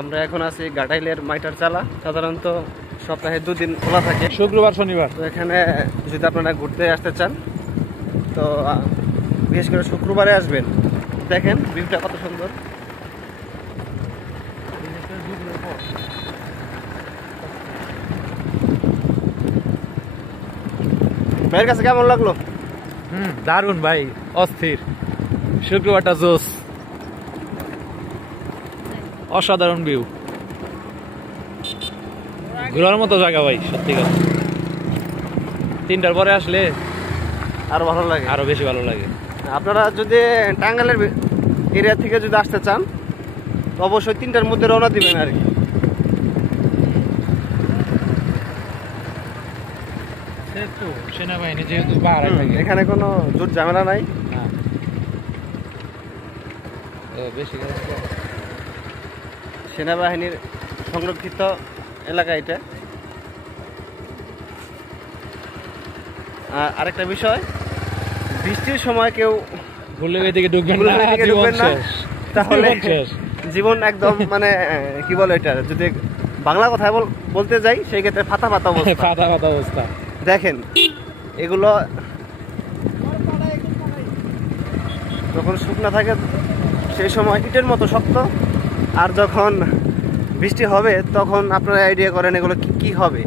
আমরা এখন আছি গাটাইলের মাইটার চালা। সাধারণত সপ্তাহে 2 দিন খোলা থাকে, শুক্রবার শনিবার। তো এখানে যদি আপনারা ঘুরতে আসতে চান তো বিশেষ করে শুক্রবারে আসবেন। দেখেন ভিউটা কত সুন্দর। ভাইয়ের কাছে কেমন লাগলো? দারুন ভাই, অস্থির। শুক্রবারটা জোস, অসাধারণ ভিউ, ঘোরার মতো জায়গা ভাই, সত্যি কথা। 3টার পরে আসলে আরো ভালো লাগে, আরো বেশি ভালো লাগে। আপনারা যদি টাঙ্গাইলের এরিয়া থেকে যদি আসতে চান তো অবশ্যই 3টার মধ্যে রওনা দিবেন আর কি। সেনাবাহিনী যেহেতু এখানে কোনো জোর ঝামেলা নাই। সেনাবাহিনীর সংরক্ষিত এলাকা এটা। আরেকটা বিষয়, বৃষ্টির সময় কেউ ভুলে এদিকে ঢুকবেন না, তাহলে জীবন একদম মানে কি বলে এটা, যদি বাংলা কথায় বলতে যাই সেই ক্ষেত্রে ফাতা ফাতা অবস্থা। দেখেন এগুলো যখন শুকনো থাকে সেই সময় ইটের মতো শক্ত, আর যখন বৃষ্টি হবে তখন আপনারা আইডিয়া করেন এগুলো কি হবে।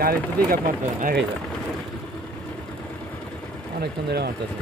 গাড়ি তো পিক আপ মারতে অনেকক্ষণ ধরে মারতেছে।